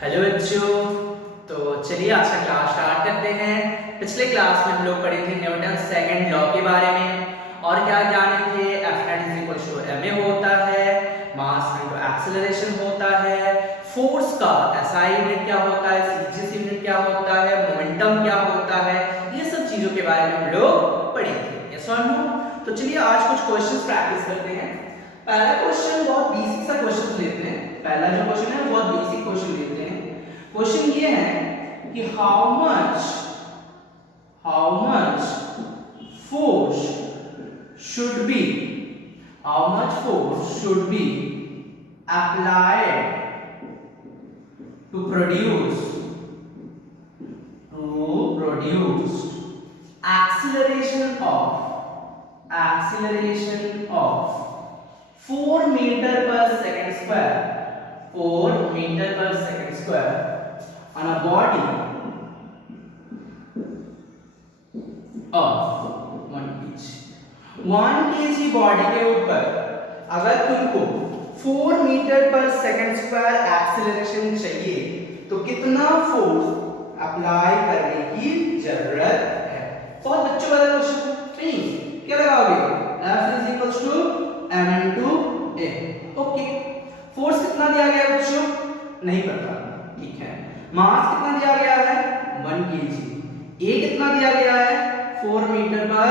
Hello बच्चों। तो चलिए आज का क्लास स्टार्ट करते हैं। पिछले क्लास में हम लोग पढ़े थे न्यूटन सेकंड लॉ के बारे में और क्या जाने थे F net is equal to ma होता है, मास इनटू एक्सेलरेशन होता है, फोर्स का SI यूनिट क्या होता है, CGS यूनिट क्या होता है, मोमेंटम क्या होता है, ये सब चीजों के बारे में हम लोग पढ़े थे। यस और नो? तो चलिए आज कुछ क्वेश्चंस प्रैक्टिस करते हैं। पहला क्वेश्चन बहुत बेसिक सा क्वेश्चन लेते हैं। पहला जो क्वेश्चन है बहुत बेसिक क्वेश्चन लेते हैं। क्वेश्चन ये है कि how much force should be applied to produce acceleration of 4 meter per second square 4 meter per second square on a body of 1 kg 1 kg body के ऊपर अगर तुमको 4 मीटर पर सेकंड स्क्वायर एक्सीलरेशन चाहिए तो कितना फोर्स अप्लाई करने की जरूरत है। बहुत बच्चों वाला क्वेश्चन नहीं, क्या लगाओगे F is equals to m into a। Okay, force कितना दिया गया बच्चों नहीं पता, ठीक है। मास कितना दिया गया है 1 kg, a कितना दिया गया है 4 मीटर पर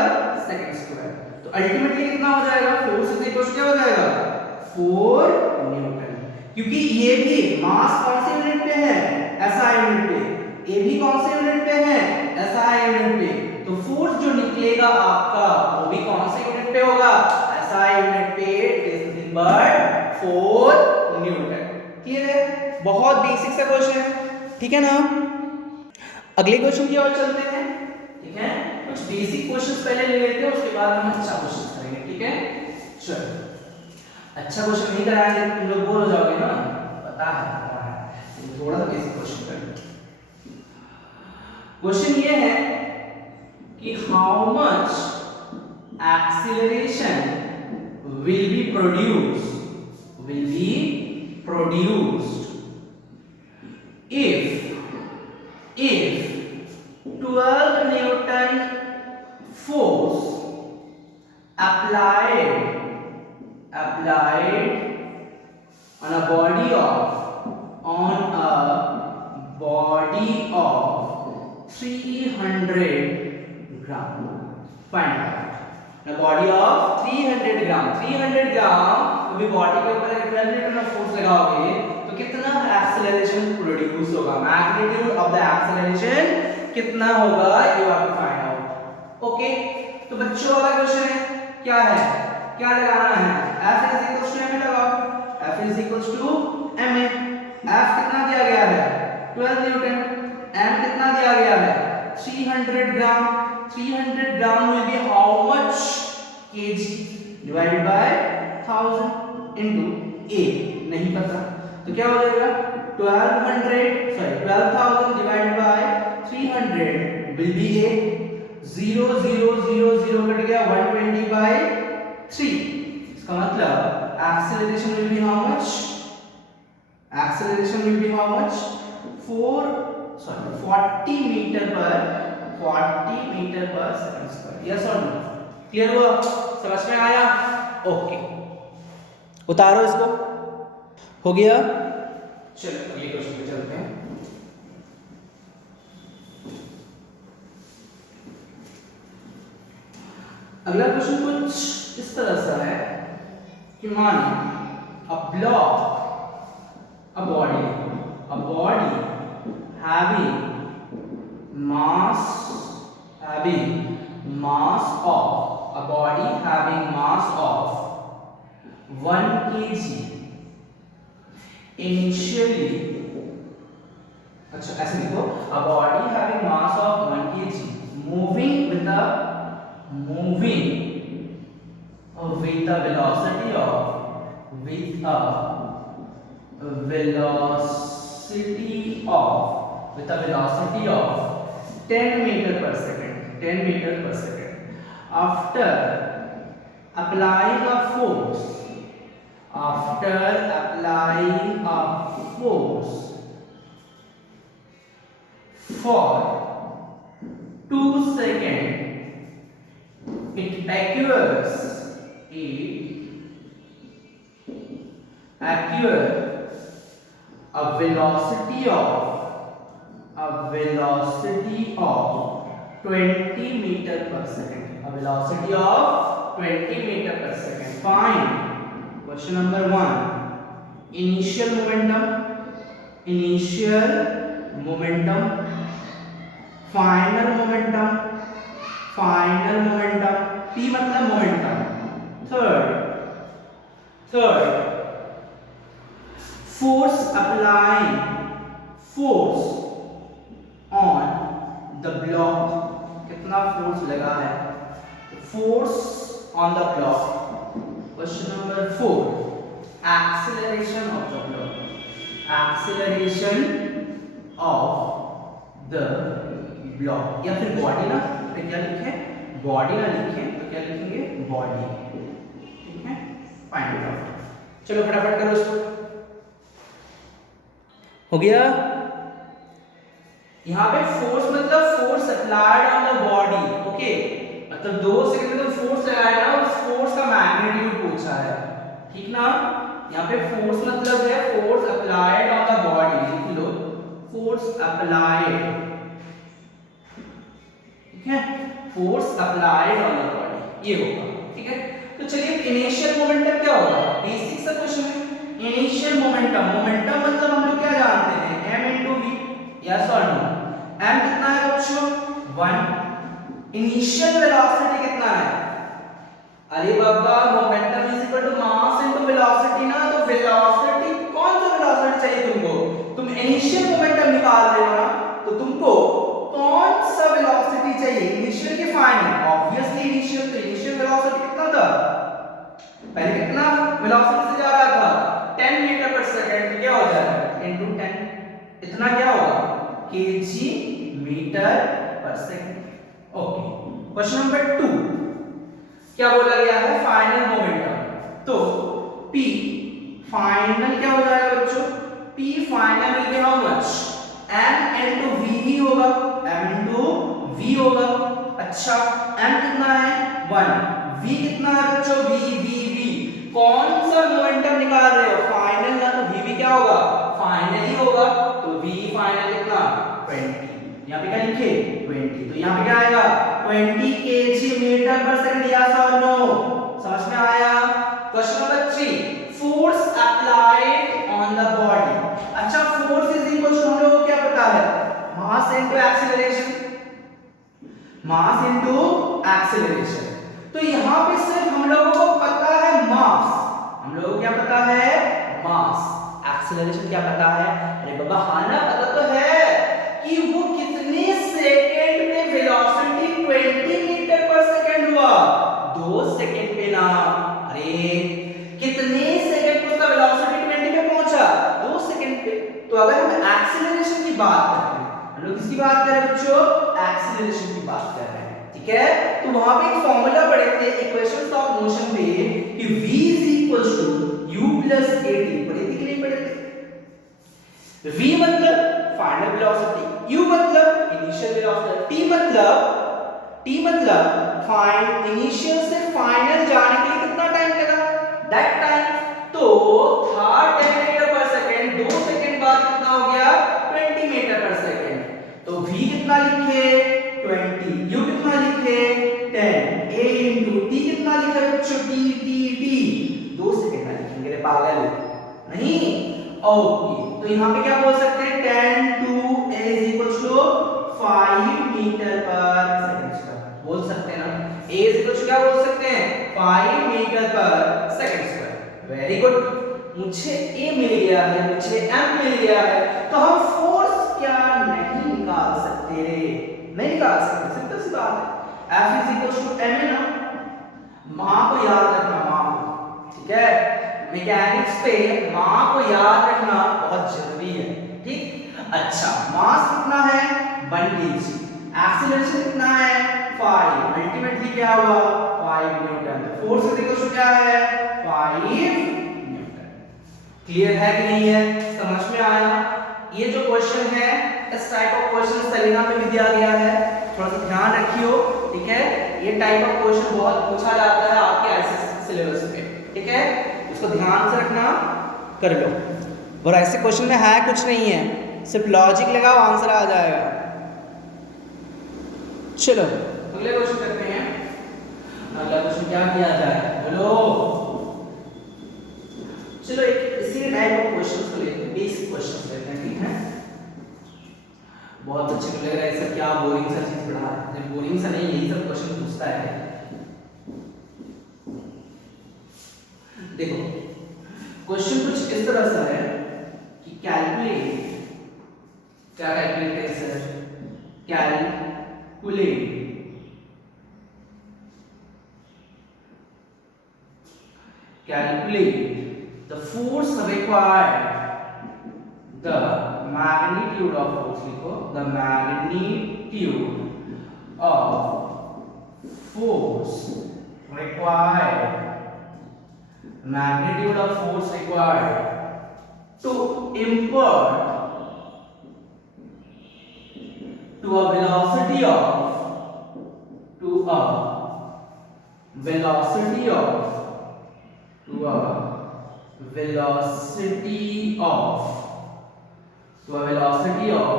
सेकंड स्क्वायर। तो अल्टीमेटली कितना हो जाएगा, फोर्स इज इक्वल टू क्या हो जाएगा 4 न्यूटन, क्योंकि ये भी मास कौन से यूनिट पे है SI यूनिट पे, ये भी कौन से यूनिट पे है SI यूनिट पे। तो फोर्स जो निकलेगा आपका वो भी कौन से यूनिट पे होगा SI यूनिट पे, इज बट 4 न्यूटन। क्लियर है, बहुत बेसिक सा क्वेश्चन है, ठीक है ना। अगले क्वेश्चन की ओर चलते हैं, ठीक है। कुछ बेसिक क्वेश्चंस पहले ले लेते हैं, उसके बाद हम अच्छा क्वेश्चन करेंगे, ठीक है। चलो, अच्छा क्वेश्चन नहीं कराएंगे तुम लोग बोर हो जाओगे ना, पता है थोड़ा सा बेसिक क्वेश्चन करेंगे। क्वेश्चन ये है कि how much acceleration will be produced if 12 newton force applied on a body of 300 gram। Find out a body of 300 ग्राम। 300 ग्राम अभी बॉडी के ऊपर अगर 12 न्यूटन ऑफ फोर्स लगाओगे तो कितना एक्सेलरेशन प्रोड्यूस होगा, मैग्नीट्यूड ऑफ द एक्सेलरेशन कितना होगा, you have to find out. Okay, तो बच्चों वाला क्वेश्चन है, क्या है, क्या लगाना है, F is equals to ma लगाओ, F is equals to ma। F कितना दिया गया है 12 न्यूटन, m कितना दिया गया है 300 ग्राम। 300 ग्राम will be how much kg divided by 1000 into a, नहीं पता, तो क्या हो जाएगा 12,000 divided by 300 will be a 0 0 0 0 cut गया 120 by 3। इसका मतलब acceleration will be how much, 40 metre पर सेकंड स्क्वायर। यस और नो, क्लियर हुआ, समझ में आया। ओके, उतारो इसको, हो गया। चलो अगले क्वेश्चन पे चलते हैं। अगला क्वेश्चन कुछ इस तरह से है कि मान a block a body having mass of 1 kg initially, अच्छा ऐसे लिखो, a body having mass of 1 kg moving with a velocity of 10 meter per second after applying a force for 2 seconds it acquires a velocity of 20 meter per second. A velocity of 20 meter per second. Find question number 1. Initial momentum, final momentum, P मतलब momentum. Third, force on the block. कितना force लगा है? Force on the block. Question number 4. Acceleration of the block. या फिर body ना, तो क्या लिखे? बॉडी ना लिखे तो क्या लिखेंगे? बॉडी. ठीक है, फाइंड इट आउट. चलो फटाफट करो इसको. हो गया. यहाँ पे फोर्स मतलब force applied on the body. Okay, मतलब 2 सेकंड में तो फोर्स लगाया ना, उस फोर्स का मैग्नीट्यूड पूछा है. ठीक ना. यहाँ पे फोर्स मतलब है force applied on the body. लिख लो फोर्स अप्लाइड. ठीक है, force applied on the body ये होगा. ठीक है, तो चलिए इनिशियल मोमेंटम क्या होगा? बेसिक सा क्वेश्चन है. इनिशियल मोमेंटम मतलब हम लोग क्या जानते हैं? m into v. यस और नो? m कितना है बच्चों? 1. इनिशियल वेलोसिटी कितना है? अरे बाबा, momentum is equal to mass into velocity ना. तो वेलोसिटी, कौन सा वेलोसिटी चाहिए तुमको? तुम इनिशियल मोमेंटम निकाल रहे हो ना, तो तुमको कौन सा वेलोसिटी चाहिए? इनिशियल की फाइनल? Obviously initial. तो इनिशियल वेलोसिटी कितना था? पहले कितना वेलोसिटी से जा रहा था? 10 मीटर पर सेकंड. क्या हो जाएगा? इनटू 10. इतना क्या होगा? केजी मीटर पर सेकंड. ओके. क्वेश्चन नंबर 2 क्या बोला गया है? Final momentum. तो P फाइनल क्या हो जाएगा बच्चों? P final will be how much? m into v ही होगा. अच्छा, m कितना है? 1. v कितना है बच्चों? v. कौन सा मोमेंटम निकाल रहे हो? फाइनल ना, तो v भी क्या होगा? फाइनल ही होगा. तो v फाइनल कितना? 20. यहाँ पे क्या लिखे? 20. तो यहाँ पे क्या आएगा? 20 kg मीटर पर सेकंड. यस और नो? समझ में आया? Question number 3. Force applied on the body. अच्छा, फोर्स इज इक्वल टू, हम लोगों को क्या पता है? मास इनटू एक्सीलरेशन. तो यहाँ पे सिर्फ हम लोगों को पता है मास. हम लोगों को क्या पता है? मास. एक्सीलरेशन क्या पता है? अरे बाबा हाँ ना, पता तो है कि वो कितने सेकंड में वेलोसिटी 20 मीटर पर सेकंड हुआ. 2 सेकंड पे ना. अरे कितने सेकंड में उसका वेलोसिटी 20 पे पहुंचा? 2 सेकंड पे. तो अगर हम एक्सीलरेशन की बात कर रहे हैं, हम लोग किसकी बात कर रहे हैं बच्चों? एक्सीलरेशन की बात कर रहे हैं. ठीक है, तो वहां पे एक फॉर्मूला पढ़े थे इक्वेशंस ऑफ मोशन पे कि v is equals to u plus at. पढ़े थे कि नहीं पढ़े थे? v मतलब फाइनल वेलोसिटी, u मतलब इनिशियल वेलोसिटी, t मतलब इनिशियल से फाइनल जाने के लिए कितना टाइम लगा? That time. तो था 10 मीटर पर सेकंड. 2 सेकंड बाद कितना हो गया? 20 मीटर पर सेकंड. तो v कितना लिखे? 20. u कितना लिखे? 10. a into t कितना लिखे बच्चों? t. 2 सेकंड में लिखेंगे रे पागल नहीं. ओके, तो यहाँ पे क्या बोल सकते हैं? 10 to a is equals to 5 metre पर सेकंड स्क्वायर बोल सकते हैं ना. a is equals to क्या बोल सकते हैं? 5 मीटर पर सेकंड स्क्वायर. Very good. मुझे a मिल गया है, मुझे m मिल गया है, तो हम फोर्स क्या नहीं निकाल सकते रे? नहीं निकाल सकते. सिंपल सी बात है. F is equals to m है ना. मां को याद रखना, मां को. ठीक है, मैकेनिक्स पे मां को याद रखना बहुत जरूरी है. ठीक. अच्छा, मास कितना है? 1 kg. एक्सीलरेशन कितना है? 5. अल्टीमेटली क्या हुआ? 5 newton. Force is equal to क्या है? 5 न्यूटन. क्लियर है कि नहीं है? समझ में आया? ये जो क्वेश्चन है इस टाइप ऑफ क्वेश्चन सेलिना में भी दिया गया है, थोड़ा सा ध्यान रखियो, ठीक है। ये टाइप ऑफ क्वेश्चन बहुत पूछा जाता है आपके आईसीएसई सिलेबस में, ठीक है, इसको ध्यान से रखना, कर लो। और ऐसे क्वेश्चन में है कुछ नहीं है, सिर्फ लॉजिक लगाओ आंसर आ जाएगा। चलो अगले क्वेश्चन करते हैं। अगला क्वेश्चन क्या किया जाए, बोलो। चलो एक इसी टाइप ऑफ क्वेश्चंस को लेते हैं, बेसिक क्वेश्चंस लेते हैं, ठीक है। बहुत अच्छे लग रहा है सर, क्या बोरिंग सा चीज पढ़ा है, बोरिंग सा नहीं, यही सब क्वेश्चन पूछता है। देखो क्वेश्चन कुछ इस तरह से है कि कैलकुलेट, क्या कैलकुलेट है sir, calculate the force required, the magnitude of force, लिखो, the magnitude of force required, magnitude of force required to impart to a velocity of, to a velocity of, to a velocity of, to a velocity of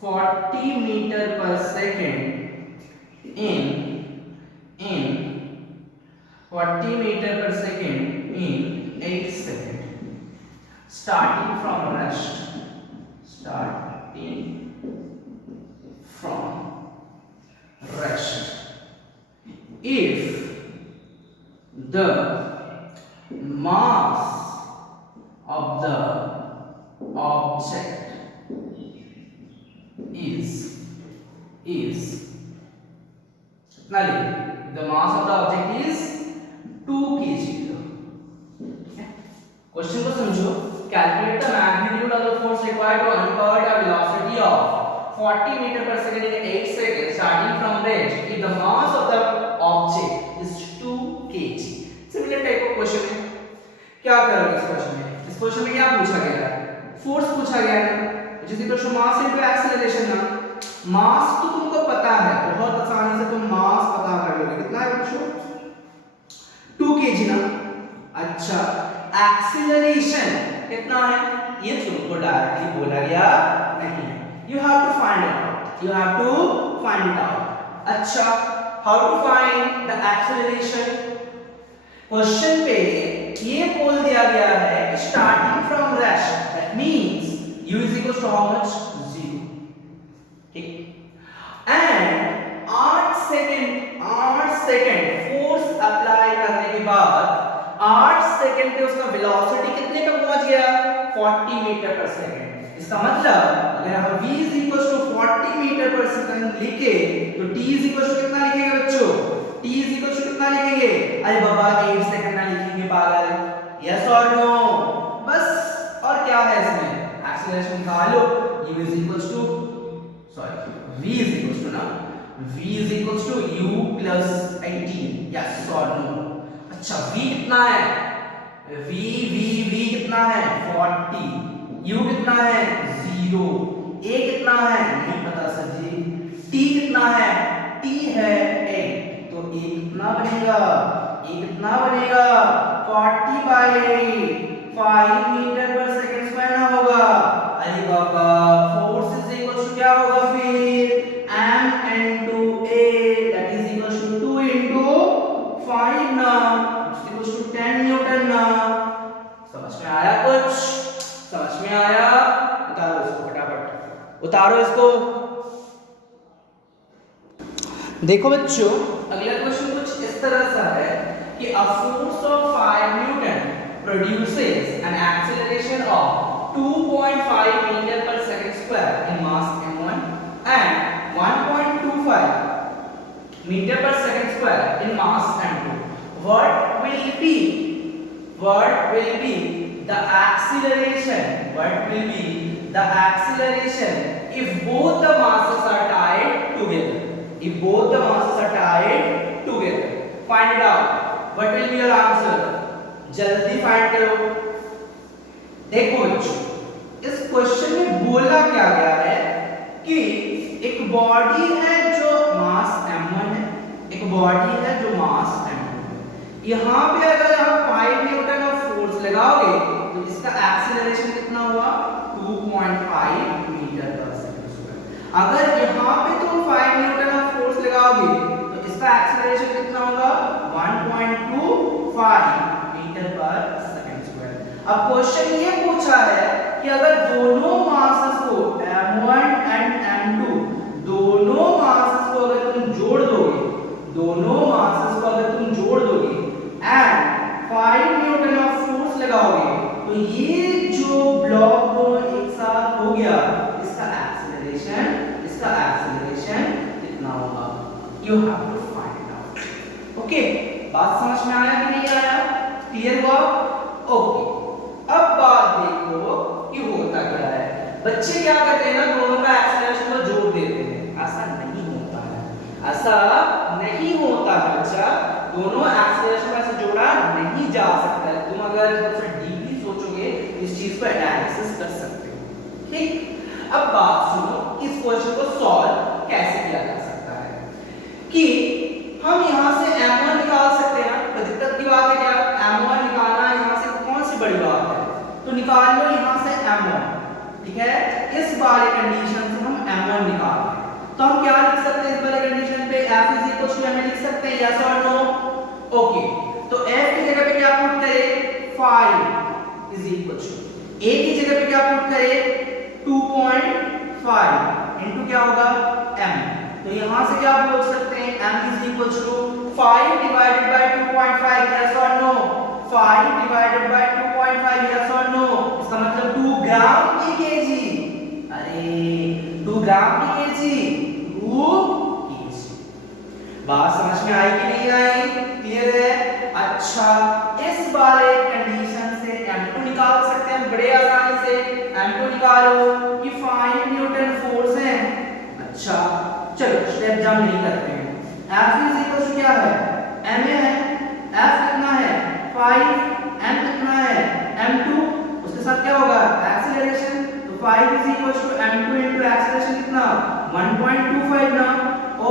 40 meter per second in 40 meter per second in 8 seconds, starting from rest, starting from rest. If the mass of the object is the mass of the object is 2 kg. Question को समझो, calculate the magnitude of the force required to impart a velocity of 40 meter per second in 8 seconds starting from rest if the mass of the object is 2 kg. Similar type of question है। क्या करोगे इस question में? इस question में क्या पूछा गया है? फोर्स पूछा गया है ना, which is equal to mass into acceleration ना। मास तो तुमको पता है, बहुत आसानी से तुम मास पता कर लोगे, कितना है बच्चों? 2 kg ना। अच्छा, एक्सीलरेशन कितना है ये तुमको डायरेक्टली बोला गया नहीं है, you have to find it out, you have to find it out. अच्छा, how to find the acceleration? Question पे ये बोल दिया गया है कि starting from rest, that means u is equal to how much? 0, ठीक। एंड 8 सेकंड फोर्स अप्लाई करने के बाद 8 सेकंड पे उसका वेलोसिटी कितने पे पहुंच गया? 40 मीटर पर सेकंड। इसका मतलब अगर हम v is equal to 40 metre पर सेकंड लिखे तो t इज इक्वल टू कितना लिखेंगे बच्चों? t इज इक्वल टू कितना लिखेंगे? अरे बाबा 8 सेकंड ना लिखेंगे पागल, यस और नो? बस और क्या है इसमें? एक्सीलरेशन निकालो, u is equal to v is equal to ना, v is equal to u plus 18, yes और नो? अच्छा, v कितना है? v कितना है? 40, u कितना है? 0, a कितना है? नहीं पता सर जी। t कितना है? t है 8, तो a कितना बनेगा? a कितना बनेगा? 40/8, 5 मीटर पर सेकंड स्क्वायर ना होगा। अरे बाबा, फोर्स इज इक्वल टू क्या होगा फिर? m into a, that is equal to 2 into 5 ना, इक्वल टू 10 न्यूटन ना। समझ में आया कुछ? समझ में आया? उतारो इसको फटाफट, उतारो इसको। देखो बच्चों, अगला क्वेश्चन कुछ इस तरह सा है कि a force of 5 Newton produces an acceleration of 2.5 meter per second square in mass m1 and 1.25 meter per second square in mass m2. What will be the acceleration? What will be the acceleration if both the masses are tied together? If both the masses are tied together, find it out. What will be your answer? जल्दी find करो। देखो बच्चों, इस question में बोला क्या गया है कि एक बॉडी है जो मास m1 है, एक बॉडी है जो मास m2 है। यहाँ पे अगर आप 5 न्यूटन ऑफ फोर्स लगाओगे तो इसका एक्सीलरेशन कितना हुआ 2.5 मीटर पर सेकंड स्क्वायर। अगर यहाँ पे तुम 5 न्यूटन ऑफ फोर्स लगाओगे तो इसका एक्सीलरेशन कितना होगा 1.25 मीटर पर सेकंड स्क्वायर। अब क्वेश्चन ये पूछा है कि अगर दोनों मासेस को m1 एंड m2 दोनों मासेस को अगर तुम जोड़ दोगे, दोनों मासेस को अगर तुम जोड़ दोगे एंड 5 न्यूटन ऑफ फोर्स लगाओगे तो ये जो ब्लॉक दोनों एक साथ हो गया, इसका एक्सीलरेशन कितना होगा? You have to find out. Okay, बात समझ में आया कि नहीं आया? क्लियर हुआ? ओके, अब बात देखो कि होता क्या है। बच्चे क्या करते हैं ना, दोनों का एक्सीलरेशन को जोड़ देते हैं। ऐसा नहीं होता है, ऐसा नहीं होता है बच्चा। दोनों एक्सीलरेशन को ऐसे जोड़ा नहीं जा सकता है। तुम अगर थोड़ा डीपली सोचोगे इस चीज को एनालिसिस कर सकते हो। ठीक, अब बात सुनो, इस क्वेश्चन को सॉल्व कैसे किया जा सकता है कि हम यहाँ से m1 निकाल सकते हैं ना। दिक्कत की बात है क्या? m1 निकालना यहाँ से कौन सी बड़ी बात है? तो निकाल लो यहाँ से m1। ठीक है, इस वाले कंडीशन से हम m1 निकाल रहे हैं तो हम क्या लिख सकते हैं? इस वाले कंडीशन पे f is equal to m लिख सकते हैं, यस और नो? ओके, तो f की जगह पे क्या पुट करें? 5 इज इक्वल टू a की जगह पे क्या पुट करें? 2.5 इनटू क्या होगा? m। तो यहां से क्या बोल सकते हैं? m is equal to 5 divided by 2.5, yes और नो? 5 डिवाइडेड बाय 2.5, यस और नो? इसका मतलब 2 ग्राम की केजी। अरे 2 ग्राम की केजी, 2 केजी। बात समझ में आई कि नहीं आई? क्लियर है? अच्छा, इस वाले कंडीशन से m2 निकाल सकते हैं बड़े आसानी से। m2 निकालो कि 5 न्यूटन फोर्स है। अच्छा, चलो स्टेप जंप नहीं करते हैं। F इज इक्वल टू क्या है? ma है। F कितना है? 5। m कितना है? m2। उसके साथ क्या होगा? एक्सीलरेशन। तो 5 is equal to m2 into acceleration कितना? 1.25 ना।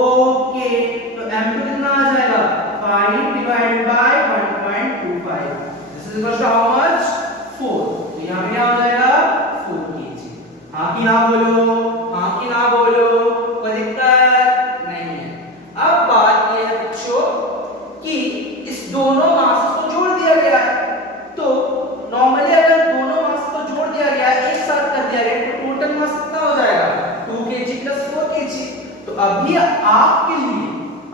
ओके, तो m2 कितना आ जाएगा? 5 divided by 1.25। This is equal to how much? 4। तो यहां पे क्या हो जाएगा? 4 kg। हां कि ना बोलो? हां कि ना बोलो? कोई दिक्कत नहीं है। अब बात ये है बच्चों कि इस दोनों मासेस को जोड़ दिया गया है। तो नॉर्मली अगर दोनों मास को जोड़ दिया गया है, एक साथ कर दिया गया, तो टोटल मास कितना हो जाएगा? 2 kg प्लस 4 kg। तो अभी आपके लिए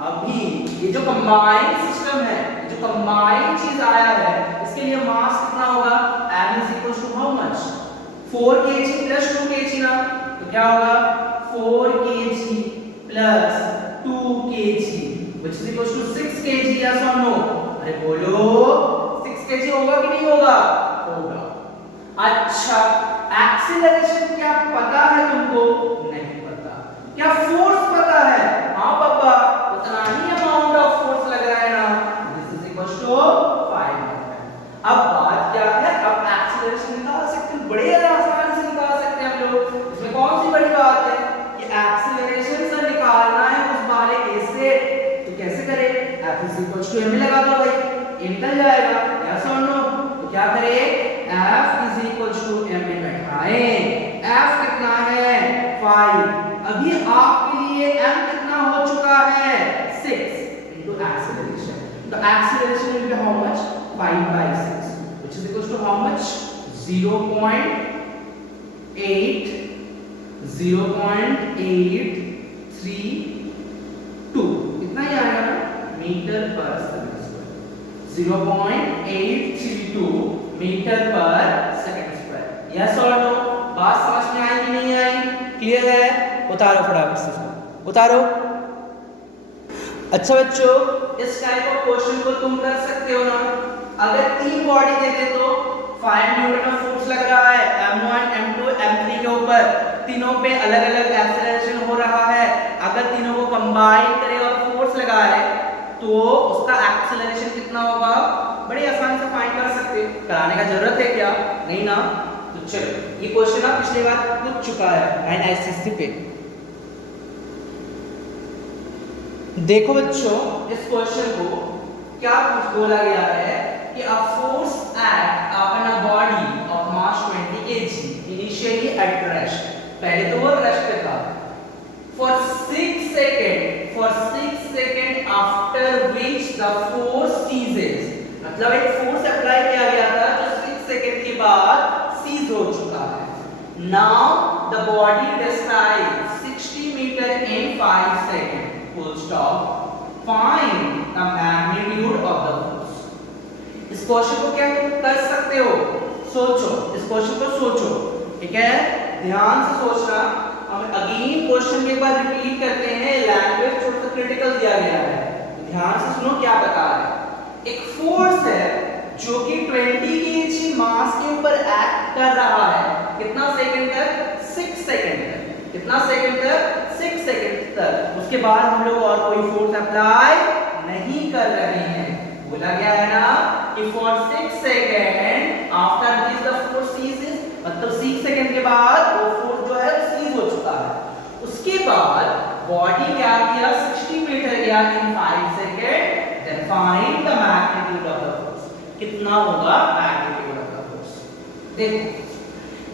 अभी ये जो कंबाइंड सिस्टम है, जो कंबाइंड चीज आया है, इसके लिए मास कितना होगा? m is equal to how much? 4 kg plus 2 kg ना। तो क्या होगा? 4 kg plus 2 kg which is equal to 6 kg, yes or no? अरे बोलो, 6 kg होगा कि नहीं होगा? होगा। अच्छा, एक्सीलरेशन क्या पता है तुमको? नहीं पता। क्या फोर्स पता है? हाँ पापा, उतना ही अमाउंट ऑफ फोर्स लग रहा है ना। This is equal to 5 newton. अब बात क्या है? अब एक्सीलरेशन निकाल सकते हैं, बड़े आसानी से निकाल सकते हैं हम लोग। इसमें कौन सी बड़ी बात है कि एक्सीलरेशन से निकालना है उस वाले केस से, तो कैसे करें? F is equal to m लगा दो भाई, ये निकल जाएगा, यस और नो? तो क्या करें? F is equal to m में बैठाएं। F कितना है? 5। अभी आपके लिए m कितना हो चुका है? 6 इनटू एक्सीलरेशन। तो acceleration will be how much? 5/6 which is equal to how much? 0.832 इतना ही आएगा ना मीटर पर सेकंड स्क्वायर। 0.832 मीटर पर सेकंड स्क्वायर, यस और नो? बात समझ में आई कि नहीं आई? क्लियर है? उतारो फटाफट से, उतारो। अच्छा बच्चों, इस टाइप ऑफ क्वेश्चन को तुम कर सकते हो ना। अगर 3 बॉडी दे दे तो 5 न्यूटन ऑफ फोर्स लग रहा है m1 m2 m3 के ऊपर, तीनों पे अलग अलग एक्सेलरेशन हो रहा है। अगर तीनों को कंबाइन करे और फोर्स लगाए तो उसका एक्सेलरेशन कितना होगा? बड़ी आसानी से फाइंड कर सकते। कराने का जरूरत है क्या? नहीं ना। तो चलो, ये क्वेश्चन आप पिछली बार पूछ चुका है 9 पे। देखो बच्चों, इस क्वेश्चन को क्या बोला गया है कि a force act upon a body of mass 20 kg initially at rest, पहले तो वो रेस्ट पे था, for 6 second after which the force ceases, मतलब एक फोर्स अप्लाई किया गया था जो 6 सेकेंड के बाद सीज हो चुका है। Now the body describes 60 meter in 5 seconds. Full stop. Find the magnitude of the force. इस क्वेश्चन को क्या कर सकते हो? सोचो, इस क्वेश्चन को सोचो, ठीक है? ध्यान से सोचना। हम अगेन क्वेश्चन के बाद रिपीट करते हैं, लैंग्वेज थोड़ा सा क्रिटिकल दिया गया है, ध्यान से सुनो क्या बता रहा है। एक फोर्स है जो कि 20 kg मास के ऊपर एक्ट कर रहा है, कितना सेकंड तक? 6 सेकंड तक। कितना सेकंड तक? 6 सेकंड तक। उसके बाद हम लोग और कोई फोर्स अप्लाई नहीं कर रहे हैं। बोला गया है ना कि for 6 second after this the force ceases, मतलब 6 सेकंड के बाद वो फोर्स जो है सीज हो चुका है। उसके बाद बॉडी क्या किया? 60 मीटर गया in 5 second. Then find the magnitude of the force. कितना होगा मैग्नीट्यूड ऑफ द फोर्स? देखो,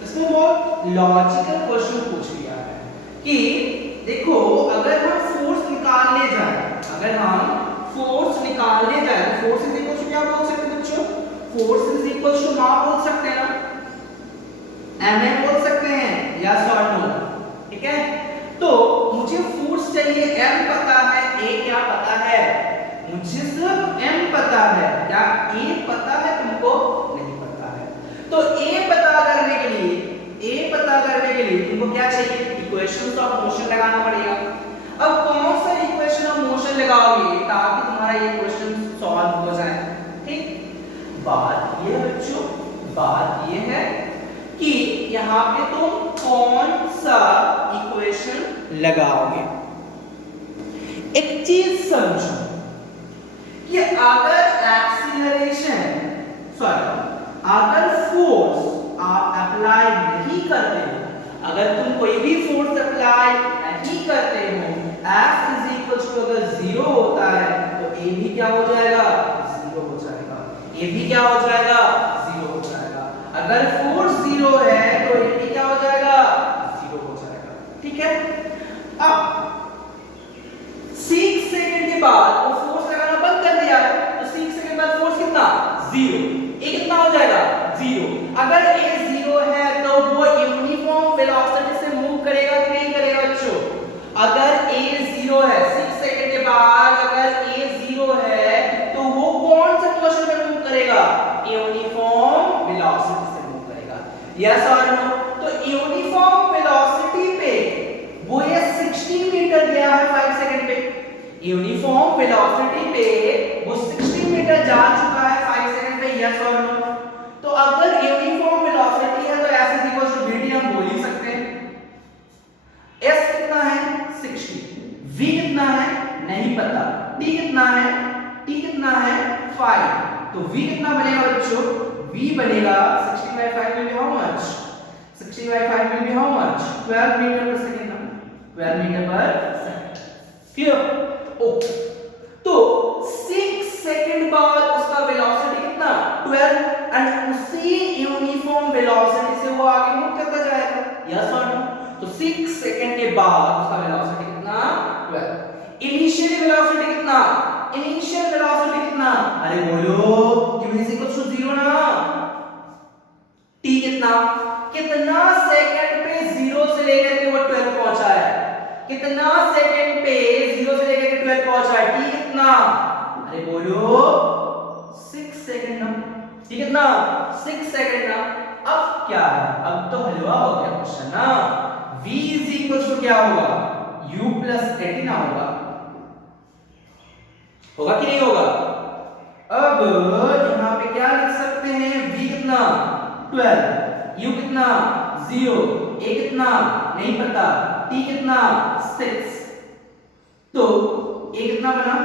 इसमें बहुत लॉजिकल क्वेश्चन पूछ लिया है कि देखो, अगर हम फोर्स निकालने जाए, अगर हम फोर्स निकालने जाए तो फोर्स इज इक्वल टू क्या बोल सकते हैं बच्चों? Force is equal to mass बोल सकते हैं ना, एमएम बोल सकते हैं, यस और नो, ठीक है? तो मुझे फोर्स चाहिए, एम पता है, ए क्या पता है? मुझे सिर्फ एम पता है, क्या ए पता है? तुमको नहीं पता है। तो ए पता करने के लिए, ए पता करने के लिए तुमको क्या चाहिए? इक्वेशंस ऑफ मोशन लगाना पड़ेगा। अब कौन सा इक्वेशन ऑफ मोशन लगाओगे ताकि तुम्हारा ये क्वेश्चन सॉल्व हो जाए? ठीक, बात ये है बच्चों, बात ये है कि यहाँ पे तुम कौन सा इक्वेशन लगाओगे। एक चीज समझो कि अगर एक्सीलरेशन, अगर फोर्स आप अप्लाई नहीं करते हो, अगर तुम कोई भी फोर्स अप्लाई नहीं करते हो, F इज इक्वल टू अगर 0 होता है तो A भी क्या हो जाएगा? 0 हो जाएगा। A भी क्या हो जाएगा? 0 हो जाएगा। अगर फोर्स 0 है तो A भी क्या हो जाएगा? 0 हो जाएगा, ठीक है? अब 6 सेकंड के बाद वो फोर्स लगाना बंद कर दिया है, तो 6 सेकंड बाद फोर्स कितना? 0। A कितना हो जाएगा? 0। अगर A 0 है तो वो यूनिफॉर्म वेलोसिटी से मूव करेगा कि नहीं करेगा बच्चों? अगर A 0 है, 6 सेकंड के बाद अगर A 0 है तो वो कौन से मोशन में मूव करेगा? यूनिफॉर्म वेलोसिटी से मूव करेगा, यस और नो? तो यूनिफॉर्म वेलोसिटी पे वो ये 60 मीटर गया है 5 सेकंड पे, यूनिफॉर्म वेलोसिटी पे वो 60 मीटर जा चुका है 5 सेकंड पे, यस और नो? तो अगर यूनिफॉर्म वेलोसिटी है तो s is equal to vt हम बोल ही सकते हैं। s कितना है? 60। v कितना है? नहीं पता। t कितना है? t कितना है? 5। तो v कितना बनेगा बच्चों? v बनेगा 60 by 5 will be how much? 60 by 5 will be how much? 12 metre पर सेकंड, 12 मीटर पर सेकंड, क्लियर? ओके, तो 6 सेकंड बाद उसका वेलोसिटी कितना? 12, एंड उसी यूनिफॉर्म वेलोसिटी से वो आगे मूव करता जाएगा, यस और नो? तो 6 सेकंड के बाद उसका वेलोसिटी कितना? 12। इनिशियल वेलोसिटी कितना? इनिशियल वेलोसिटी कितना? अरे बोलो, q इज इक्वल टू 0 ना? t कितना? कितना सेकंड पे 0 से लेकर के वो 12 पहुंचा है? कितना सेकंड पे 0 से लेकर के 12 पहुंचा है? t कितना? अरे बोलो, 6 सेकंड ना? ठीक है ना? 6 सेकंड ना? अब क्या है? अब तो हलवा हो गया क्वेश्चन ना। v इज इक्वल टू क्या होगा? u प्लस 80 ना होगा? होगा कि नहीं होगा? अब यहाँ पे क्या लिख सकते हैं? v कितना? 12, u कितना? 0, a कितना? नहीं पता, t कितना? 6। तो a कितना बना?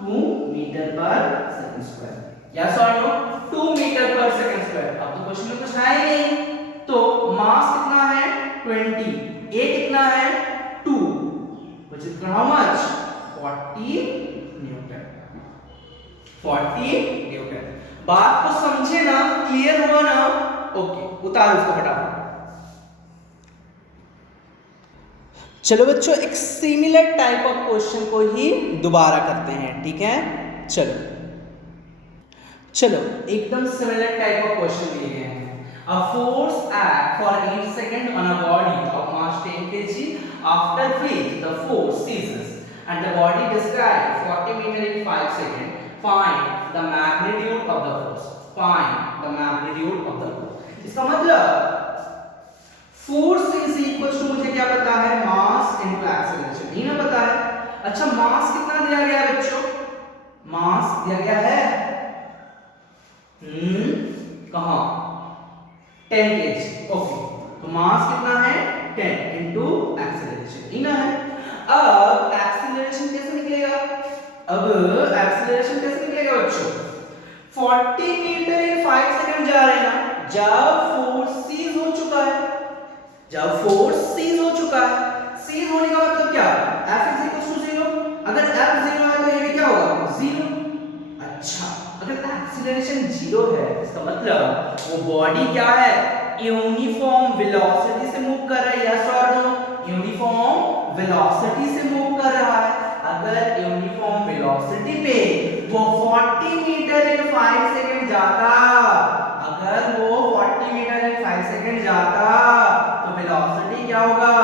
2 मीटर पर सेकंड स्क्वायर, यस और नो? 2 मीटर पर सेकंड स्क्वायर। अब तो क्वेश्चन में कुछ है ही नहीं, तो मास कितना है? 20, a कितना है? 2, which is how much? 40 Newton. 40 Newton. बात को समझे ना, क्लियर हुआ ना? ओके, उतार उसको फटाफट। चलो बच्चों, एक सिमिलर टाइप ऑफ क्वेश्चन को ही दोबारा करते हैं, ठीक है? चलो चलो एकदम सिमिलर टाइप ऑफ क्वेश्चन लिए गए हैं। A force act for 8 seconds on a body of mass 10 kg. After which the force ceases and the body describes 40 meter in 5 seconds. Find the magnitude of the force. Find the magnitude of the force. इसका मतलब force is equal to, मुझे क्या पता है, मास into acceleration, नहीं ना पता है। अच्छा, मास कितना दिया गया है बच्चों? मास दिया गया है कहां? 10 kg। ओके, तो मास कितना है? 10 इनटू एक्सीलरेशन, नहीं ना है। अब एक्सीलरेशन कैसे निकलेगा? अब एक्सीलरेशन कैसे निकलेगा बच्चों? 40 मीटर इन 5 सेकंड जा रहे हैं ना, जब फोर्स सीज हो चुका है, जब फोर्स सीज हो चुका है, सीज होने का मतलब क्या? F is equal to 0। अगर F 0 है तो ये भी क्या होगा? 0। अच्छा, अगर एक्सीलरेशन 0 है, इसका मतलब वो बॉडी क्या है? यूनिफॉर्म वेलोसिटी से मूव कर रहा है, यस और नो? यूनिफॉर्म वेलोसिटी से मूव कर रहा है। अगर यूनिफॉर्म वेलोसिटी पे वो 40 मीटर इन 5 सेकंड जाता, अगर वो 40 मीटर इन 5 सेकंड जाता, तो वेलोसिटी क्या होगा?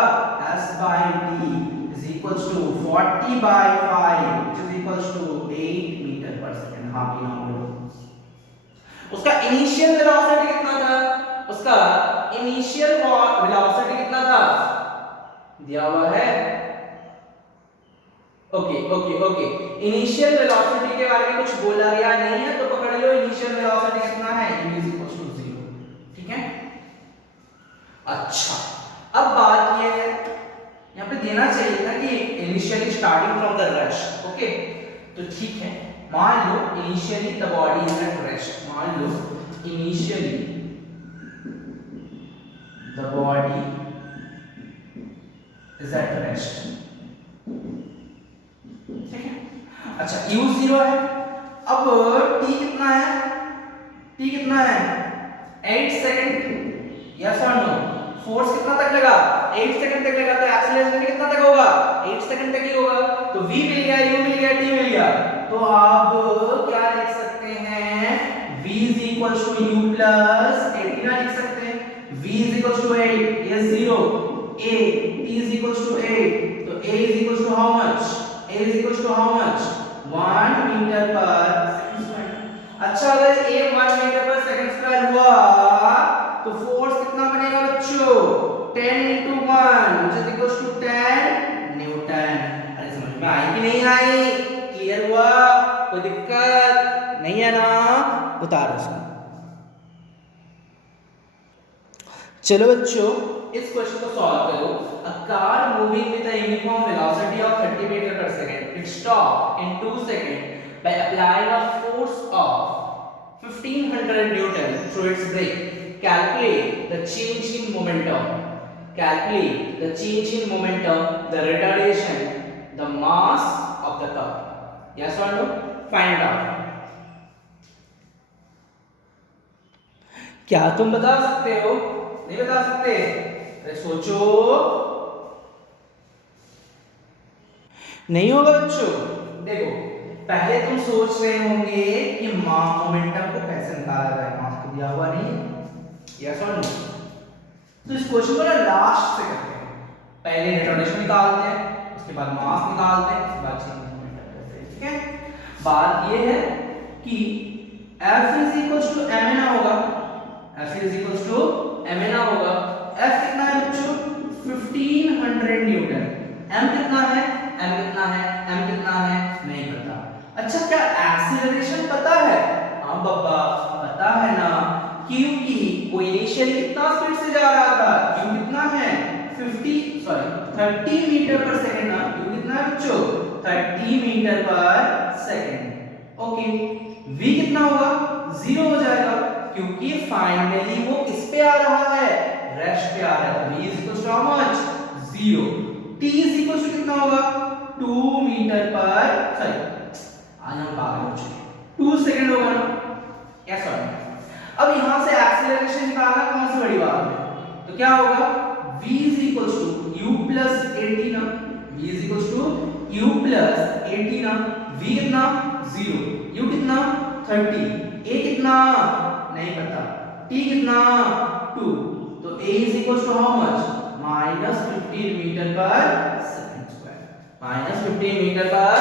s by t is equals to 40 by 5 which is equals to 8 metre पर सेकंड। हाँ भी ना बोलो। उसका इनिशियल वेलोसिटी कितना था? उसका इनिशियल वेलोसिटी कितना था? दिया हुआ है। Okay okay okay, initial velocity के बारे में कुछ बोला गया नहीं है, तो पकड़ लो इनिशियल वेलोसिटी कितना है? u is equals to 0, ठीक है? अच्छा, अब बात ये है, यहाँ पे देना चाहिए था कि initially starting from the rest. Okay, तो ठीक है, मान लो initially the body is at rest. मान लो initially the body is at rest, ठीक है? अच्छा, u 0 है। अब t कितना है? t कितना है? 8 सेकंड, यस और नो? फोर्स कितना तक लगा? 8 सेकंड तक लगा, तो एक्सीलरेशन कितना तक होगा? 8 सेकंड तक ही होगा। तो v मिल गया, u मिल गया, t मिल गया। तो आप क्या लिख सकते हैं? v is equals to u plus 8 ना लिख सकते हैं? v is equals to 8, a 0, a, t is equals to 8, तो a is equals to how much? a is equals to how much? 1 metre पर सेकंड स्क्वायर। अच्छा, अगर a 1 metre पर second square हुआ, तो फोर्स कितना बनेगा बच्चों? 10 into 1 which is equals to 10 Newton. अरे समझ में आई कि नहीं आई? क्लियर हुआ? कोई दिक्कत नहीं है ना? उतारो उसको। चलो बच्चों, इस क्वेश्चन को सॉल्व करो। A car moving with a uniform velocity of 30 metre पर second, it stop in 2 second by applying a force of 1500 newton through its brake. Calculate the change in momentum. Calculate the change in momentum, the retardation, the mass of the car. Yes or no? Find it out. क्या तुम बता सकते हो? नहीं बता सकते? अरे सोचो। नहीं होगा बच्चों। देखो, पहले तुम सोच रहे होंगे कि मोमेंटम को कैसे निकाला जाए। मास तो दिया हुआ नहीं है, यस और नो? तो इस क्वेश्चन को ना लास्ट से करते हैं। पहले रिटर्नेशन निकालते हैं, उसके बाद मास निकालते हैं, उसके बाद चेंज इन मोमेंटम करते हैं, ठीक है? बात ये है कि F is equals to mna होगा। F is equals to mna होगा। F कितना है बच्चों? 1500 न्यूटन। m कितना है? m कितना है? m कितना है? नहीं पता। अच्छा, क्या एक्सीलरेशन पता है? हाँ बब्बा, पता है ना, क्योंकि वो इनिशियली कितना स्पीड से जा रहा था? u कितना है? 30 मीटर पर सेकंड ना। u कितना है बच्चों? 30 मीटर पर सेकंड। ओके, v कितना होगा? 0 हो जाएगा, क्योंकि फाइनली वो किस पे आ रहा है? रेस्ट पे आ रहा है। v is equal to how much? 0। t is equal to कितना होगा? 2 मीटर पर सॉरी आज हम पागल हो चुके 2 सेकंड होगा ना यस और अब यहां से एक्सीलरेशन निकालना कौन सी बड़ी बात है तो क्या होगा v is equals to u plus 80 ना v is equals to u plus 80 ना v कितना 0 u कितना 30 a कितना नहीं पता t कितना 2 तो a is equals to how much minus 15 metre पर सेकंड स्क्वायर minus 15 मीटर पर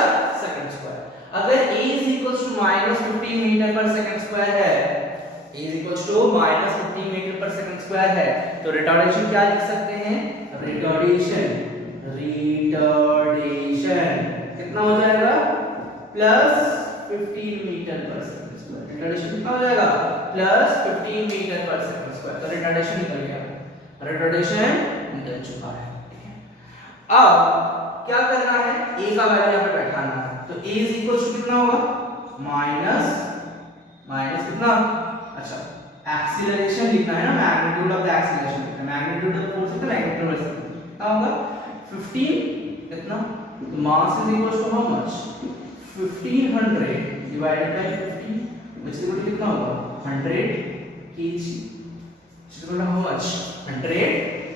सेकंड स्क्वायर अगर a is equals to minus 15 metre पर सेकंड स्क्वायर है a is equals to minus 15 metre पर सेकंड स्क्वायर है तो रिटार्डेशन क्या लिख सकते हैं रिटार्डेशन कितना हो जाएगा प्लस 15 मीटर पर सेकंड स्क्वायर रिटार्डेशन कितना हो जाएगा प्लस 15 मीटर पर सेकंड स्क्वायर तो रिटार्डेशन निकल गया रिटार्डेशन निकल चुका है ठीक है अब क्या करना है a का वैल्यू यहां पे बैठाना है तो a is equals to कितना होगा माइनस कितना अच्छा एक्सीलरेशन लिखना है ना मैग्नीट्यूड ऑफ द एक्सीलरेशन लिखना है मैग्नीट्यूड ऑफ फोर्स कितना मैग्नीट्यूड ऑफ कितना होगा 15 कितना तो mass is equals to how much 1500 divided by 15 which is equal to कितना होगा 100 kg which is equal to how much 100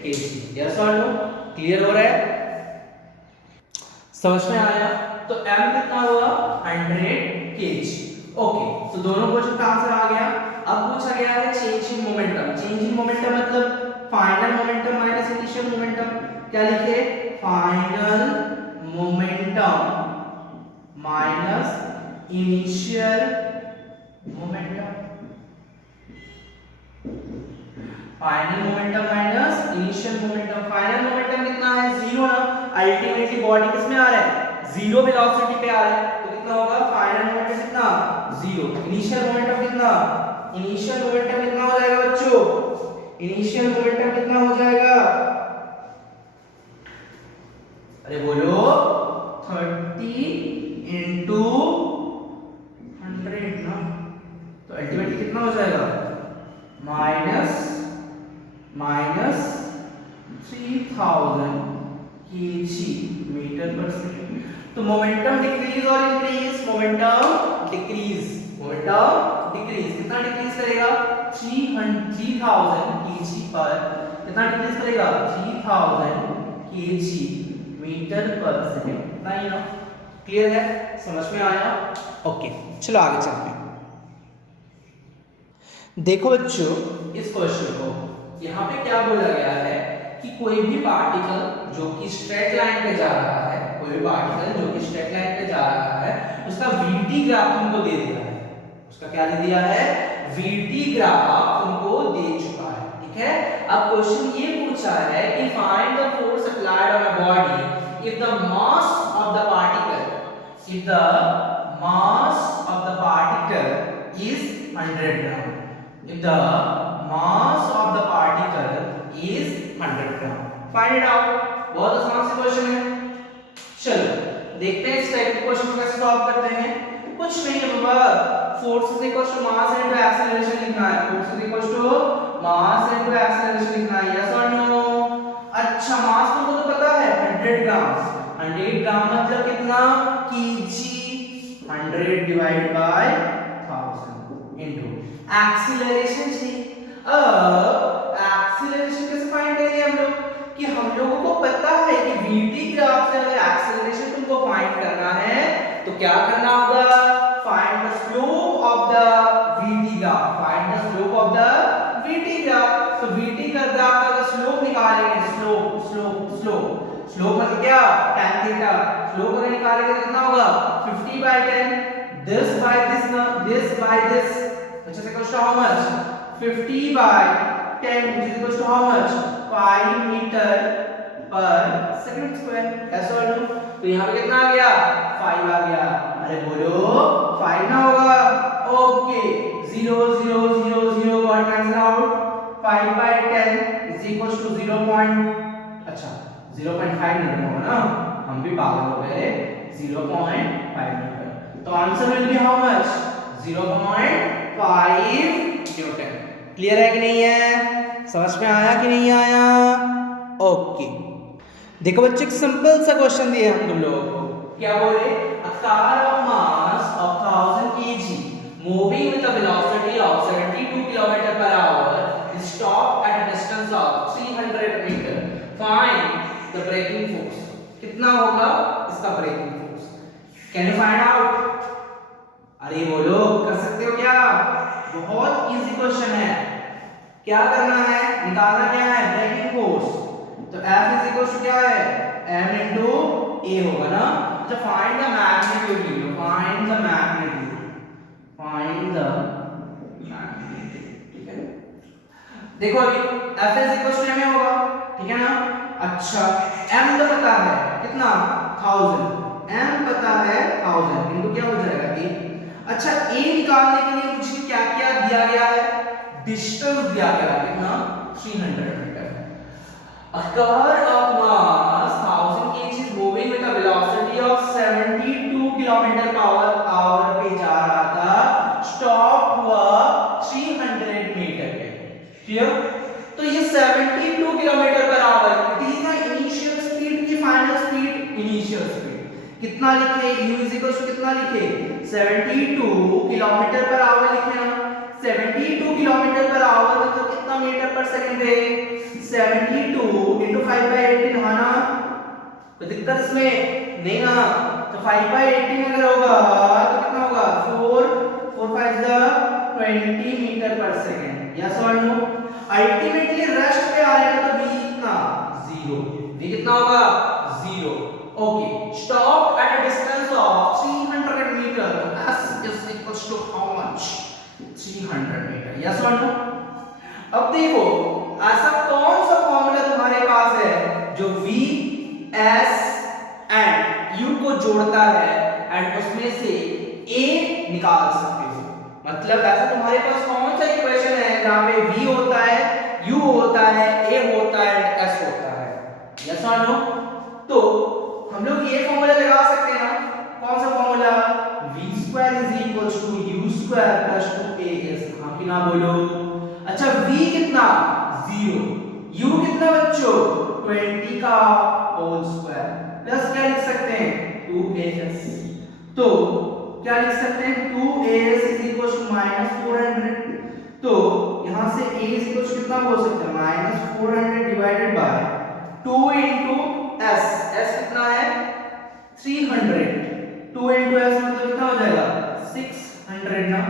kg yes और नो क्लियर हो रहा है समझ में आया तो m कितना हुआ 100 kg ओके तो दोनों क्वेश्चन का आंसर आ गया अब पूछा गया है चेंज इन मोमेंटम मतलब final momentum minus initial momentum क्या लिखे final momentum minus initial momentum final momentum minus initial momentum final momentum कितना है 0 ना अल्टीमेटली बॉडी किस में आ रहा है 0 वेलोसिटी पे आ रहा है तो कितना होगा फाइनल मोमेंटम कितना 0 इनिशियल मोमेंटम कितना हो जाएगा बच्चों इनिशियल मोमेंटम कितना हो जाएगा अरे बोलो 30 into 100 ना तो अल्टीमेटली कितना हो जाएगा माइनस 3000 kg मीटर पर सेकंड तो मोमेंटम डिक्रीज और इंक्रीज मोमेंटम डिक्रीज कितना डिक्रीज करेगा 3000 kg पर कितना डिक्रीज करेगा 3000 kg मीटर पर सेकंड इतना ही ना क्लियर है समझ में आया ओके चलो आगे चलते हैं देखो बच्चों इस क्वेश्चन को यहाँ पे क्या बोला गया है कि कोई भी पार्टिकल जो कि स्ट्रेट लाइन पे जा रहा है उसका vt ग्राफ तुमको दे दिया है उसका क्या दे दिया है vt ग्राफ तुमको दे चुका है ठीक है अब क्वेश्चन ये पूछा है कि find the force applied on a body if the mass of the particle is 100 gram if the mass of the particle is 100 gram find it out बहुत आसान सा क्वेश्चन है चलो देखते हैं इस टाइप के क्वेश्चन को कैसे सॉल्व करते हैं कुछ नहीं है बाबा force is equal to mass into acceleration लिखना है यस और नो अच्छा मास तुमको तो पता है 100 ग्राम मतलब कितना KG 100 divide by 1000 into acceleration चाहिए अब एक्सीलरेशन कैसे फाइंड करेंगे हम लोग कि हम लोगों को पता है कि vt ग्राफ से अगर एक्सीलरेशन तुमको फाइंड करना है तो क्या करना होगा find the slope of the vt graph तो vt का ग्राफ का स्लोप निकालेंगे स्लोप मतलब क्या tan थीटा स्लोप अगर निकालेंगे तो कितना होगा 50/10 this by this which is equal to how much 50/10 which is equal to how much 5 meter per second square ऐसा हो तो यहाँ पे कितना आ गया 5 आ गया अरे बोलो 5 ना होगा okay 0 0 0 0 got cancel out 5/10 is equal to 0.5 metre होगा ना हम भी पागल हो गए 0.5 मीटर तो answer will be how much 0.5 Newton clear है कि नहीं है समझ में आया कि नहीं आया ओके देखो बच्चे एक सिंपल सा क्वेश्चन दिया हम तुम लोगों को क्या बोले, a car of mass of 1000 kg moving with a velocity of 72 km per hour is stopped at a distance of 300 meter. Find the braking force. कितना होगा इसका braking force? Can you find out? अरे बोलो, कर सकते हो क्या? बहुत इजी क्वेश्चन है। क्या करना है, निकालना क्या है, ब्रेकिंग फोर्स। तो F इज इक्वल टू क्या है, m इनटू a होगा ना। अच्छा, फाइंड द मैग्नीट्यूड लीजिए, find the magnitude, find the magnitude, ठीक है। देखो अभी F is equal to m होगा, ठीक है ना। अच्छा, m तो पता है कितना, 1000, m पता है 1000 इनटू क्या हो जाएगा a। अच्छा, a निकालने के लिए मुझे क्या क्या दिया गया है, डिस्टेंस दिया गया है कितना, 300 metre. A car of mass 1000 kg is moving with a velocity of 72 km per hour पे जा रहा था, स्टॉप हुआ 300 मीटर पे। क्लियर? तो ये 72 kilometre per hour it is the initial speed की फाइनल स्पीड, इनिशियल स्पीड कितना लिखे, u इज इक्वल टू कितना लिखे, 72 किलोमीटर पर आवर लिखे ना। 72 किलोमीटर पर आवर मतलब कितना मीटर पर सेकंड है, 72 into 5/18 है ना। कोई दिक्कत इसमें नहीं ना। तो 5/18 अगर होगा तो कितना होगा, 4 5 20 मीटर पर सेकंड। यस और नो? अल्टीमेटली रेस्ट पे आ रहा है तो v कितना, 0। v कितना होगा, 0। Okay, stop at a distance of 300 metre. s is equals to how much, 300 metre. Yes और नो? अब देखो, ऐसा कौन सा फॉर्मूला तुम्हारे पास है जो v s एंड u को जोड़ता है एंड उसमें से a निकाल सकते हो। मतलब ऐसा तुम्हारे पास कौन सा इक्वेशन है जहां पे v होता है, u होता है, a होता है एंड s होता है। यस और नो? तो हम लोग ये फॉर्मूला लगा सकते हैं ना। कौन सा फॉर्मूला, v² = u² + 2as। हां कि ना बोलो। अच्छा, v कितना, 0, u कितना बच्चों, 20 का होल स्क्वायर प्लस क्या लिख सकते हैं, 2as। तो क्या लिख सकते हैं, 2as = -400। तो यहां से a = कितना बोल सकते हैं, -400 divided by 2 into s। s कितना है, 300। 2 into s मतलब कितना हो जाएगा, 600 ना।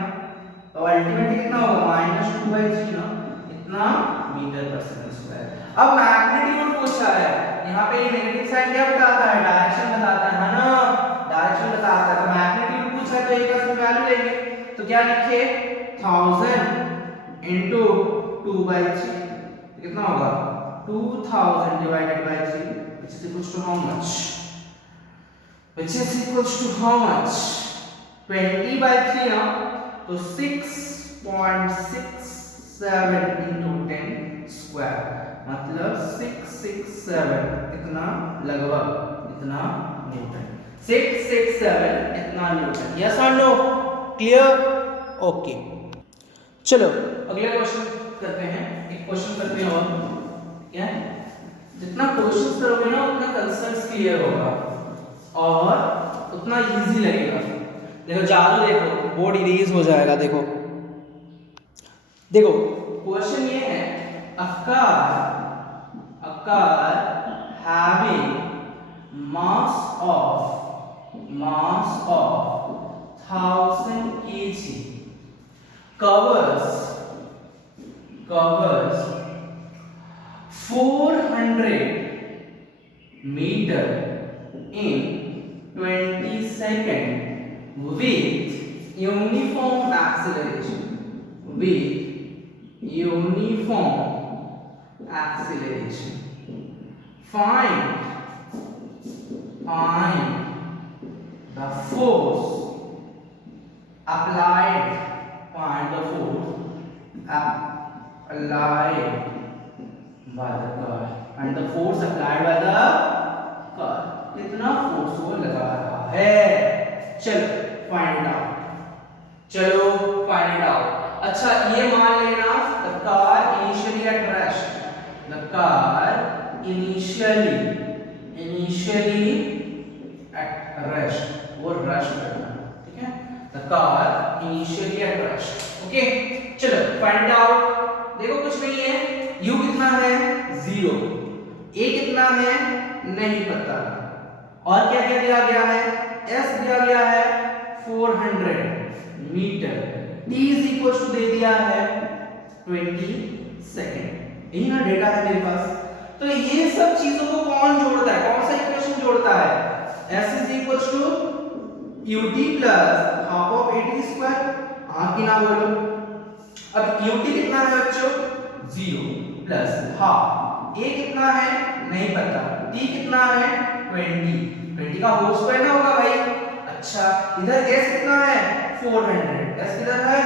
तो अल्टीमेटली कितना होगा, -2/3 ना, इतना मीटर पर सेकंड स्क्वायर। अब मैग्नीट्यूड पूछा है, यहाँ पे ये नेगेटिव साइन क्या बताता है, डायरेक्शन बताता है ना, डायरेक्शन बताता है। तो मैग्नीट्यूड पूछा है तो एक का वैल्यू लेंगे। तो क्या लिखे, 1000 into 2/3 कितना होगा, 2000 divided by 3 which is equals to how much, which is equals to how much, 20/3 ना। तो 6.67 into 10 square मतलब 667 इतना, लगभग इतना न्यूटन। 667 इतना न्यूटन। यस और नो? क्लियर? ओके, चलो अगला क्वेश्चन करते हैं। एक क्वेश्चन करते हैं और क्या है, जितना क्वेश्चंस करोगे ना उतना कंसेप्ट्स क्लियर होगा और उतना इजी लगेगा। देखो जादू, देखो बोर्ड इरेज हो जाएगा। देखो देखो क्वेश्चन ये है, a car having mass of 1000 kg covers 400 meter in 20 seconds with uniform acceleration. Find the force applied. Find the force applied by the car and the force applied by the car. कितना force वो लगा रहा है, चलो find it out. चलो find it out. अच्छा, ये मान लेना the car initially at rest, the car initially at rest, वो रेस्ट करना, ठीक है। The car initially at rest, okay. चलो फाइंड आउट, देखो कुछ नहीं है, u कितना है 0, a कितना है नहीं पता, और क्या क्या दिया गया है, s दिया गया है 400 metre, t is equal to दे दिया है 20 सेकंड, यही ना डेटा है मेरे पास। तो ये सब चीजों को कौन जोड़ता है, कौन सा इक्वेशन जोड़ता है, s is equal to ut plus half of at square, हाँ कि ना बोलो। अब ut कितना है बच्चों 0 प्लस हाफ, a कितना है नहीं पता, t कितना है 20 का होल स्क्वायर ना होगा भाई। अच्छा इधर s कितना है 400, s किधर है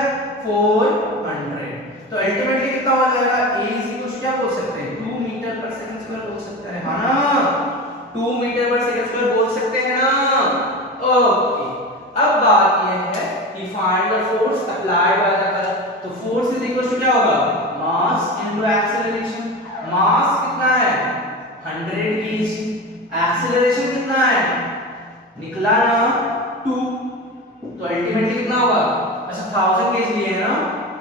400, तो अल्टीमेटली कितना हो जाएगा, a इज इक्वल टू क्या बोल सकते हैं 2 मीटर पर सेकंड स्क्वायर बोल सकते हैं, हाँ ना, 2 मीटर पर सेकंड स्क्वायर बोल सकते हैं ना। ओके, अब बात यह है कि find the force applied by the car, तो फोर्स इज इक्वल टू क्या होगा मास इनटू एक्सेलरेशन, मास कितना है 100 kg, एक्सेलरेशन कितना है निकला ना 2, तो अल्टीमेटली कितना होगा, अच्छा 1000 kg लिए है ना,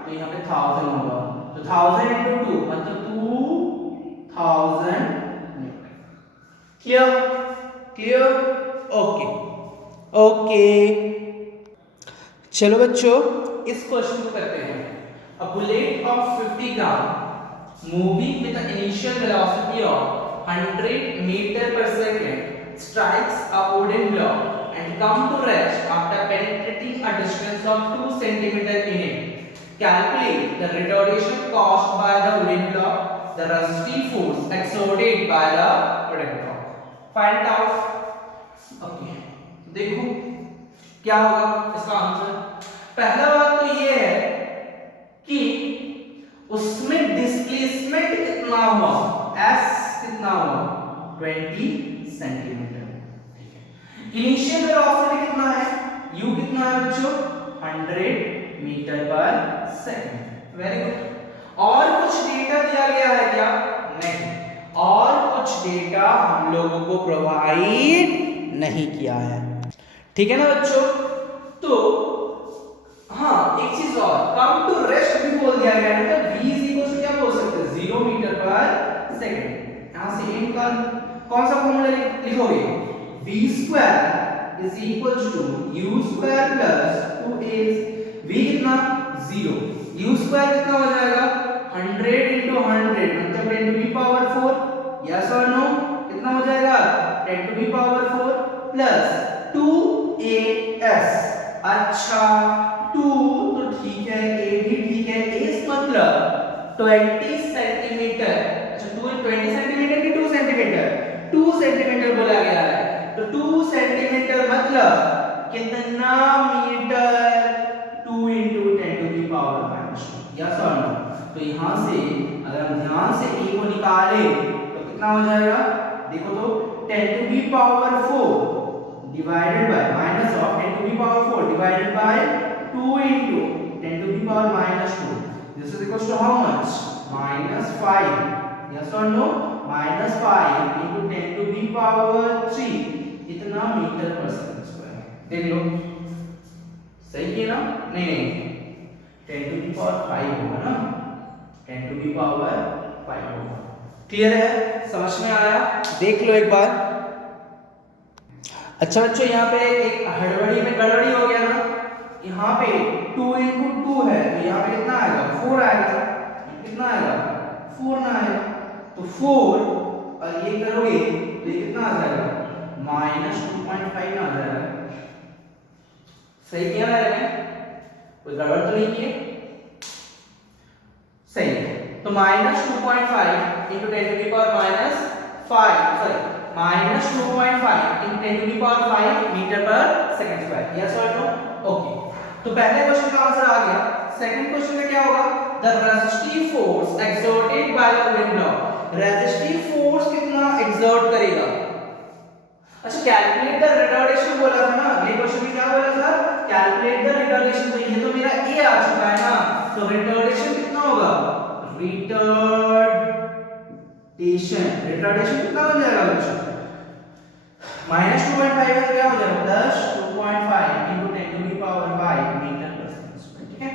तो यहाँ पे 1000 होगा, तो 1000 into 2 मतलब 2000 newton. Clear clear, okay okay. चलो बच्चों इस क्वेश्चन को करते हैं। A bullet of 50 gram moving with an initial velocity of 100 metre पर second strikes a wooden block and come to rest after penetrating a distance of 2 centimeter in it. Calculate the retardation caused by the wooden block, the resistive force exerted by the wooden block. Find it out. Okay. देखो क्या होगा इसका answer. पहला बात तो ये है कि उसमें डिस्प्लेसमेंट कितना हुआ, s कितना हुआ 20 सेंटीमीटर, ठीक है। इनिशियल वेलोसिटी कितना है, u कितना है बच्चों 100 मीटर पर सेकंड, वेरी गुड। और कुछ डेटा दिया गया है क्या, नहीं, और कुछ डेटा हम लोगों को प्रोवाइड नहीं किया है, ठीक है ना बच्चों। तो हाँ एक चीज और, कम टू रेस्ट भी बोल दिया गया है, तो v इज इक्वल टू क्या बोल सकते हैं 0 मीटर पर सेकंड। यहां से m का कौन सा फॉर्मूला लिखोगे, v square is equal to u square plus 2a, v कितना 0, u स्क्वायर कितना हो जाएगा 100 into 100 मतलब 10 to the power 4, यस और नो, कितना हो जाएगा 10 to the power 4 plus 2as, अच्छा 2 तो ठीक है, a भी ठीक है, a मतलब 20 सेंटीमीटर, अच्छा 20 सेंटीमीटर की 2 सेंटीमीटर, 2 सेंटीमीटर बोला गया है, तो 2 सेंटीमीटर मतलब कितना metre 2 into 10 to the power minus 2, yes और नो। तो यहाँ से अगर हम ध्यान से a को निकाले तो कितना हो जाएगा, देखो तो 10 to the power 4 divided by minus of 10 to the power 4 divided by 2 into 10 to the power minus 2, this is equals to how much minus 5, yes or no, minus 5 into 10 to the power 3, इतना metre पर second square, देख लो सही है ना, नहीं नहीं 10 to the power 5 होगा ना, 10 to the power 5 होगा, क्लियर है, समझ में आया, देख लो एक बार। अच्छा बच्चों यहाँ पे एक हड़बड़ी में गड़बड़ी हो गया ना, यहाँ पे 2 into 2 है तो यहाँ पे कितना आएगा 4 आएगा, कितना आएगा 4 ना आएगा, तो 4 और ये करोगे तो ये कितना आ जाएगा -2.5 ना आ जाएगा, सही किया मैंने, कोई गड़बड़ तो नहीं की, सही है। तो -2.5 into 10 to the power -5 sorry -2.5 into 10 to the power 5 metre पर सेकंड स्क्वायर, यस और नो, ओके। तो पहले क्वेश्चन का आंसर आ गया। सेकंड क्वेश्चन में क्या होगा, the resistive force exerted by the wind block, resistive force कितना एक्सर्ट करेगा, अच्छा कैलकुलेट द रिटार्डेशन बोला था ना, ये क्वेश्चन में क्या बोला था, कैलकुलेट द रिटार्डेशन, तो ये तो मेरा ए आ चुका है ना, तो रिटार्डेशन कितना होगा, रिटार्डेशन कितना बन जाएगा बच्चों, माइनस 2.5 है तो क्या हो जाएगा plus 2.5 into 10 to the power 5 metre पर सेकंड स्क्वायर। ठीक है,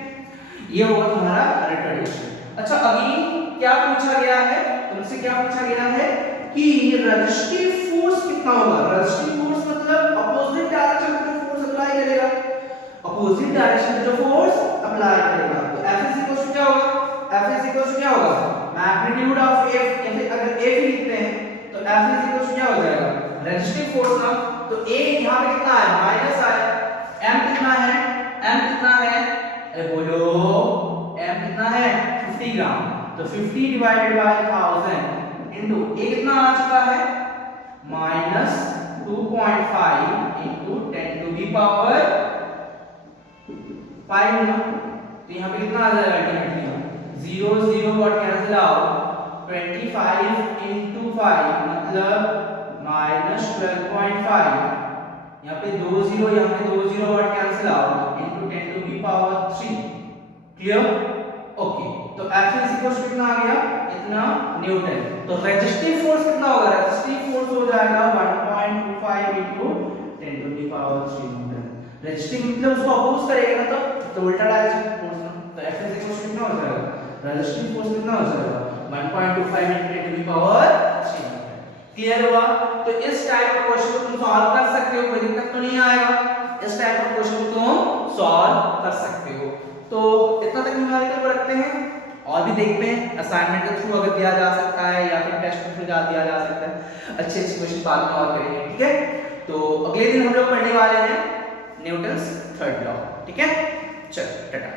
ये होगा तुम्हारा रिटर्डेशन। अच्छा अगली क्या पूछा गया है तुमसे, क्या पूछा गया है कि रेजिस्टिव फोर्स कितना होगा। रेजिस्टिव फोर्स मतलब अपोजिट डायरेक्शन में जो फोर्स अप्लाई करेगा, अपोजिट डायरेक्शन में जो फोर्स अप्लाई करेगा। तो F इज इक्वल टू क्या होगा, F इज इक्वल टू क्या होगा, मैग्नीट्यूड ऑफ F, या फिर अगर F लिखते हैं तो F इज इक्वल टू क्या हो जाएगा, रेजिस्टिव फोर्स ना। तो A यहां पे कितना है, माइनस आया, M कितना है, M कितना है, अरे बोलो M कितना है 50 ग्राम, तो 50 डिवाइडेड बाय 1000 इनटू A कितना आ चुका है minus 2.5 into 10 to the power 5 ना। तो यहाँ पे कितना आ जाएगा ultimately 0 0 what cancel out 25 into 5 मतलब माइनस 12.5, यहाँ पे 2 0, यहाँ पे 2 0 what cancel out into 10 to the power 3। Clear, okay. तो F इज इक्वल टू कितना आ गया, इतना न्यूटन। तो रेजिस्टिव फोर्स कितना होगा, रेजिस्टिव फोर्स हो जाएगा 1.25 into 10 to the power 3 newton. Resistive मतलब उसको अपोज करेगा ना, तो उल्टा डायरेक्शन फोर्स ना। तो F इज इक्वल टू कितना हो जाएगा, रेजिस्टिव फोर्स कितना हो जाएगा 1.25 into 10 to the power 3। Clear हुआ। तो इस टाइप का क्वेश्चन को तुम सॉल्व कर सकते हो, कोई दिक्कत तो नहीं आएगा। इस टाइप का क्वेश्चन को तुम सॉल्व कर सकते हो। तो इतना तक न्यूमेरिकल को रखते हैं, और भी देखते हैं असाइनमेंट के थ्रू अगर दिया जा सकता है या फिर टेस्ट के थ्रू दिया जा सकता है। अच्छे अच्छे क्वेश्चन बाद में और करेंगे, ठीक है। तो अगले दिन हम लोग पढ़ने वाले हैं न्यूटन्स थर्ड लॉ, ठीक है। चलो टाटा।